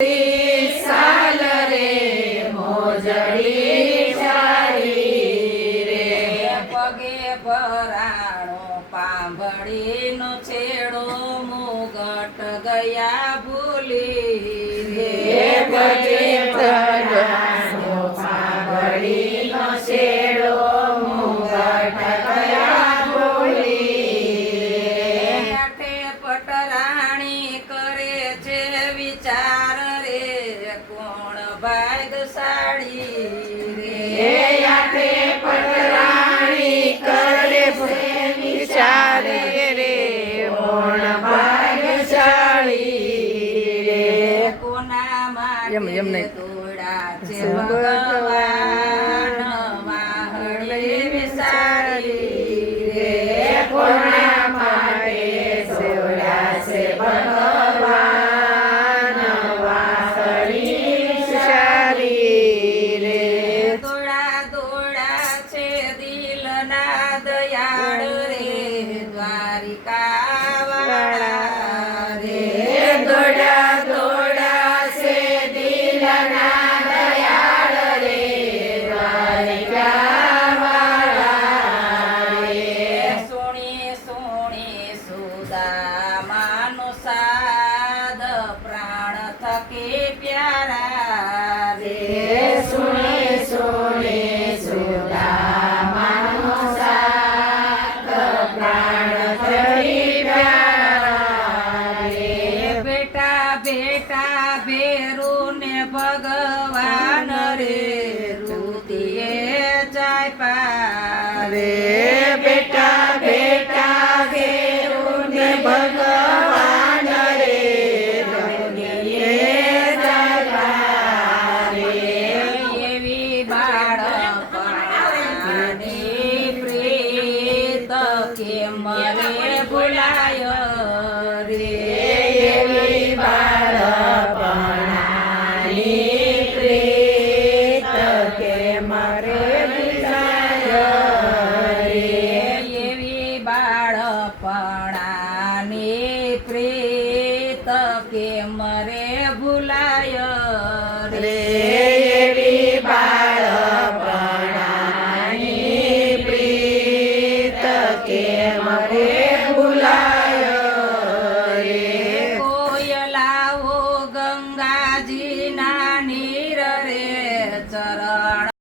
સાલ રે મોજડી સારી રે પગે ભરાણો પાંભળીનો છેડો મુગટ ગયા ભૂલી રે પગે ભરાણો પાંભળીનો છેડો મુગટ ગયા ભૂલી આઠે પટરાણી કરે છે વિચાર રે કોણ ભાગ્યશાળી રે આઠે પટરાણી કરે છે વિચારે રે કોણ ભાગ્યશાળી રે કોના એમ માટે નહીં. દોડા છે ભગવાન વાહડી વિસારી રે કોના માટે સોડા છે ભગવાન વાસળી વિચારી રે દોડા દોડા છે દિલના દયાળ રે દ્વારિકા વાળા રે દોડા દોડા છે દિલના દયાળ રે દ્વારિકા વાળા રે સોણી સોણી સુદામાનો સાદ પ્રાણ થકે પ્યારા રે સુણે સુણે સુદામાનો સાથ પ્રાણ થઈ પ્યારા રે બેટા બેટા ભેરું ને ભગવાન રે રુદિએ જાય પારે બેટા બેટા ઘેરું ને ભગવાન રે રંગીએ જાય રે એવી બાળપણાની પ્રીત કેમ રે ભૂલાય રે એવી બાળપણાની પ્રીત કે મારે ભૂલાય રે એવી બાળપણ